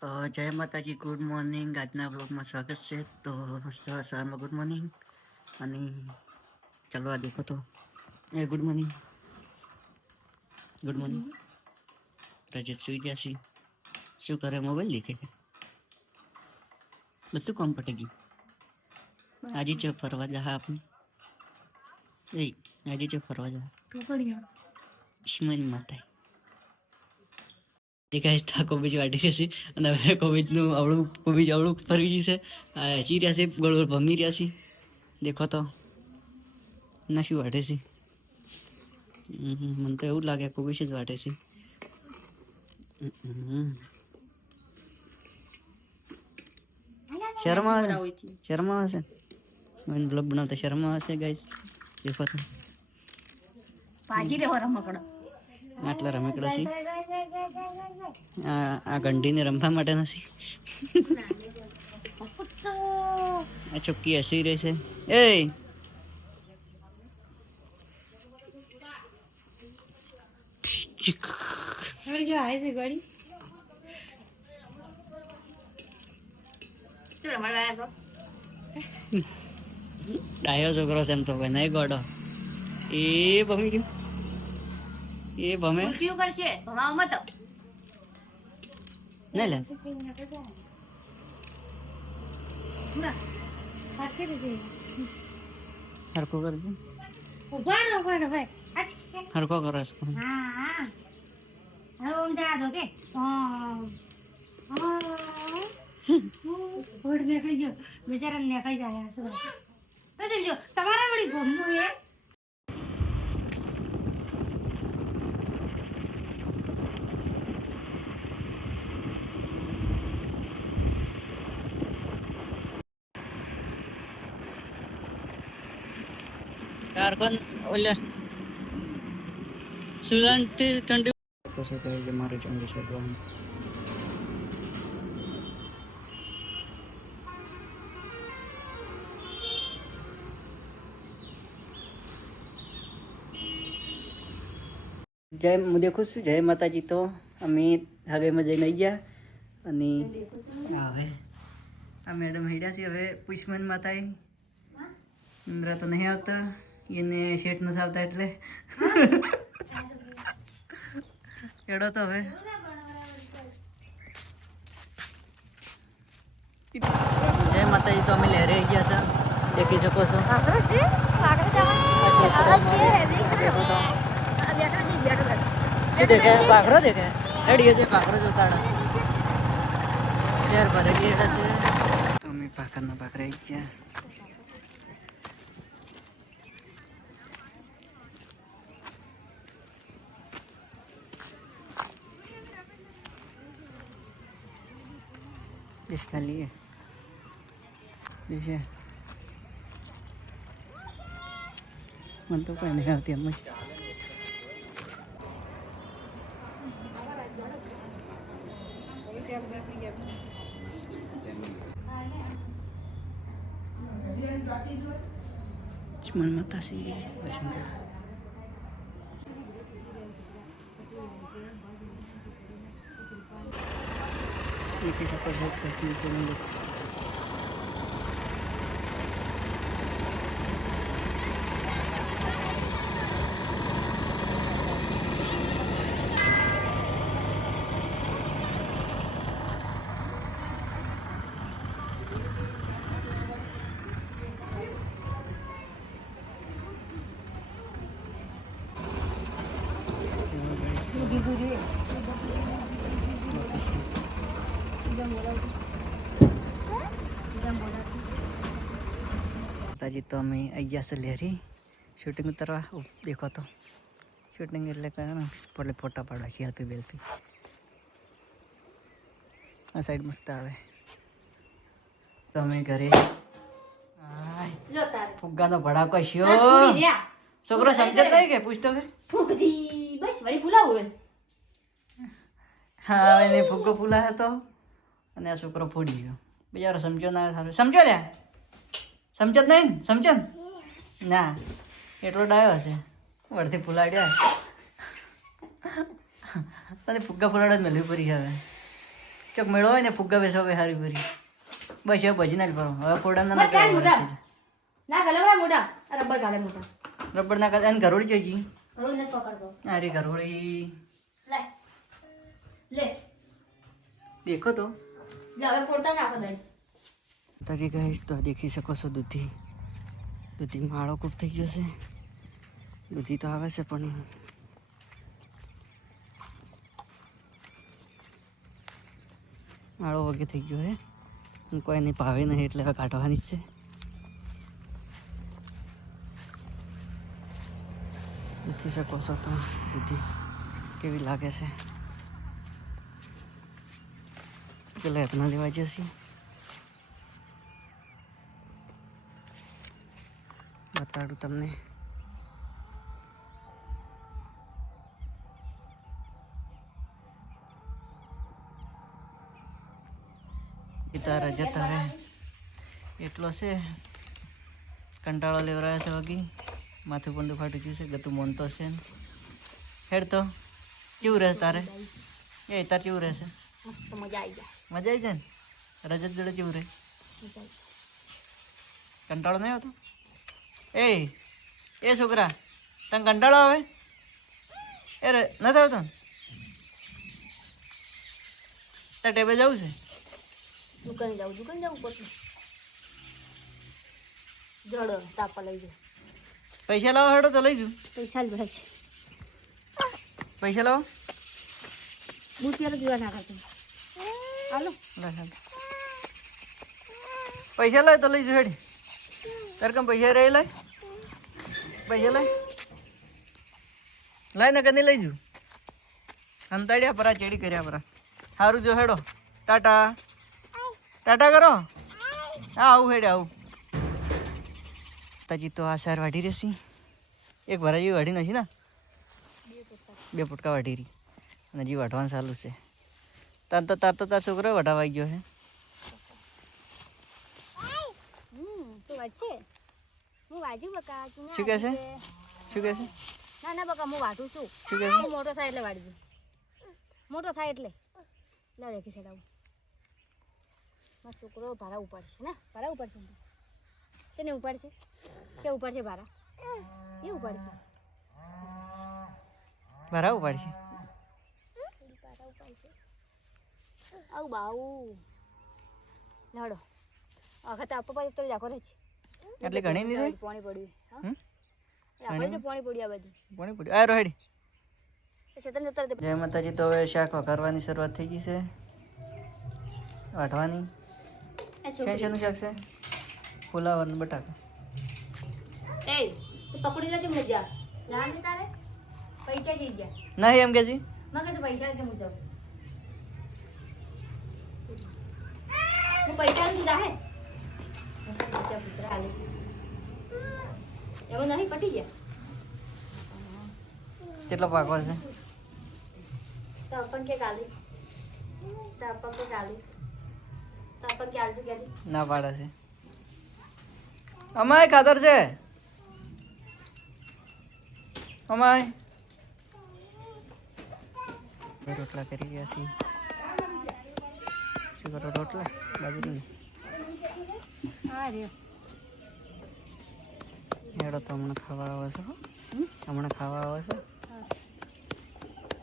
જય માતાજી, good morning. આજના બ્લોગમાં સ્વાગત છે. તો સવારમાં ગુડ મોર્નિંગ અને ચાલો આ દેખો તો એ ગુડ મોર્નિંગ રજત સુઈ ગયા છે. શું કરે? મોબાઈલ દેખે છે. બધું કામ પટી ગયું. આજે ચો ફરવા જા આપણે આજે ચો ફરવા જા ઈશ્મની માતા જે કાંઈ था કોબીજ વાટી રહેશે અને હવે કોબીજનું આવડું ફરવી જશે. હસી રહ્યા છે, ગોળ ગોળ ભમી રહ્યા છે. દેખો તો ના શું વાટે છે. મને તો એવું લાગે કોબીજ જ વાટે છે. શરમ આવે છે મને બ્લોગ બનાવતા શરમ આવે છે ગાઈસ. દેખો તો આટલા રમકડા છે. આ ઘંટીને રમવા માટે નથી. આ ચોખ્ખી હસી રહી છે. એ ડાયો છોકરો છે એમ તો ભાઈ નહીં ગોડો. એ ભમી ગયું. એ ભમે કરશે ભમાવ મત નહીં લે હરખો કરશે. હરખો કરે છે. બિચારા નીકળી જાય તો તમારા વળી ગમવું એ कारकन ओले सुलंट चंडी कसं काय जे मारे चंडी सगळं જય દેખું છું. જય માતાજી. તો અમે હવેમાં જઈને આવી ગયા અને હવે આ મેડમ હેડ્યા છે. હવે પુષ્મન માતાએ ઇન્દ્રા તો નહીં આવતા, એને શેઠ નથી આવતા એટલે એડો તો હવે જય માતાજી. તો અમે લહેરે આવી ગયા છે, દેખી શકો છો. શું દેખે? ભાખરો દેખે. હેડીએ છે ભાખરો જોતાડા ત્યાર ભરે ગયા છે. તો અમે ભાખરના ભાખરા આવી ગયા. इसका लिए जैसे मन तो कोई नहीं आती हम मन मता सी ये कैसा कर सकते हैं ताजी. तो અમે આવી ગયા છે લહેરી શૂટિંગ ઉતારવા. દેખો તો શૂટિંગ એટલે કયા પડે ફોટા પાડવા સેલ્ફી બેલ્ફી. આ સાઈડ મસ્ત આવે. તો અમે ઘરે ફુગ્ગાનો ભડાકો શો છોકરો સમજત નહીં કે પૂછતો કે ફૂકદી બસ વળી ફૂલાવું. હા એને ફુગ્ગો ફૂલા હતો અને આ છોકરો ફૂડી ગયો. બિચારો સમજો ના સારું સમજો લ્યા. સમજત નહીં ને? સમજન ના એટલો ડાયો હશે. વળથી ફૂલાડ્યા તને ફુગ્ગા ફૂલાડવા જ મેળવી પડી હવે. ચોક મેળો હોય ને ફુગ્ગા બેસો હવે હારી ભરી બસ હવે ભજી ના જ ભરો હવે ફોડાના મત કાઢ મોટા ના ગલવડા મોટા રબર ગાલે મોટા રબર ના કાઢ અને ઘરોડી જોઈજી ઘરોડી નથી પકડતો અરે ઘરોડી લે લે દેખો તો લે હવે ફોડતા નાખો દઈ તારી ગાઈસ તો દેખી શકો છો દૂધી માળો ખૂબ થઈ ગયો છે દૂધી તો આવે છે પણ માળો વગે થઈ ગયો હે હું કોઈ નહીં ભાવે નહીં એટલે હવે કાઢવાની જ છે દેખી શકો છો તો દૂધી કેવી લાગે છે પેલા હાથમાં લેવા જશે બતાડું તમને પિતા રજત હવે એટલો છે કંટાળો લેવરાયો છે વગી માથું પણ દુખાટું ગયું છે ગતું મોનતો છે હેડ તો કેવું રહેશે તારે એ તાર કેવું રહેશે મસ્ત મજા આવી જાય મજા આવી જાય ને રજત જોડે કેવું રહે મજા આવી કંટાળો નહીં આવતો એ છોકરા તને કંટાળો આવે એ નથી આવતો તાર ટેબે જવું છે દુકાને જવું પડશે જડો તાપા લઈ જાઓ પૈસા લાવો હેડો તો લઈ જઉં પૈસા જ ભરે છે પૈસા લાવો બૂટ પહેલો દીવા ના કરતો હાલો પૈસા લાવ તો લઈ જઉં હેડી તાર કેમ પૈસા રહી લાય પૈસા લાય ને કદી લઈ જઉં અંતાડ્યા પરા ચેડી કર્યા પરા સારું જો હેડો ટાટા ટાટા કરો હા આવું હેડે આવું તાજી તો આ સાર વાઢી રહેશી એક ભરા જેવી વાઢી નથી ને 2 ફૂટકા વાઢી રહી અને હજી વાઢવાનું ચાલુ છે તાર છોકરો વઢાવા આવી ગયો છે તો વાંચે હું વાજુ બકા તું શું કહે છે શું કહે છે ના બકા હું વાટું છું શું કહે હું મોટો થાય એટલે વાડી દઉં મોટો થાય એટલે ના રેખી ચડાવું મારો છોકરો ભારા ઉપાડશે ને ભારા ઉપાડશે તેને ઉપાડશે કે ઉપાડશે ભારા એ ઉપાડશે ભરા ઉપાડશે ભારા ઉપાડશે આવું બાઉ નડો વખત આપવા પાછું તો જાખો રહે છે એટલે ઘણી નહીં થાય પાણી પડ્યું હા આપણે પાણી પડ્યું આ બધું પાણી પડ્યું આ રોહેડી સેતન જતા રહે જય માતાજી તો હવે શાક વઘારવાની શરૂઆત થઈ ગઈ છે વાઢવાની શેનું શાક છે ફુલાવર ને બટાકા એ તું પકડી લેજે મજા ના ને તારે પૈસા જઈ ગયા નહીં એમ કે જી મગે તો પૈસા કે હું જાઉં હું પૈસા નથી જાહે બચ્ચા પુત્ર આલે એમાં નહીં પટી ગયા કેટલો પાકવા છે તાપન કે કાલી તાપન કે કાલી તાપન કે આલતું કે ના પાડે છે અમાય ખાતર છે અમાય રોટલા કરી ગયા છીએ શું કરો રોટલા બાજરી હા રે હેડો તો હમણાં ખાવા આવે છે હમણાં ખાવા આવે છે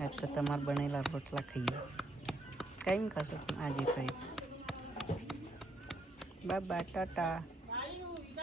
એટલે તમારે બનેલા રોટલા ખાઈએ કઈ ખાશો આજે ખાઈ બાબા ટાટા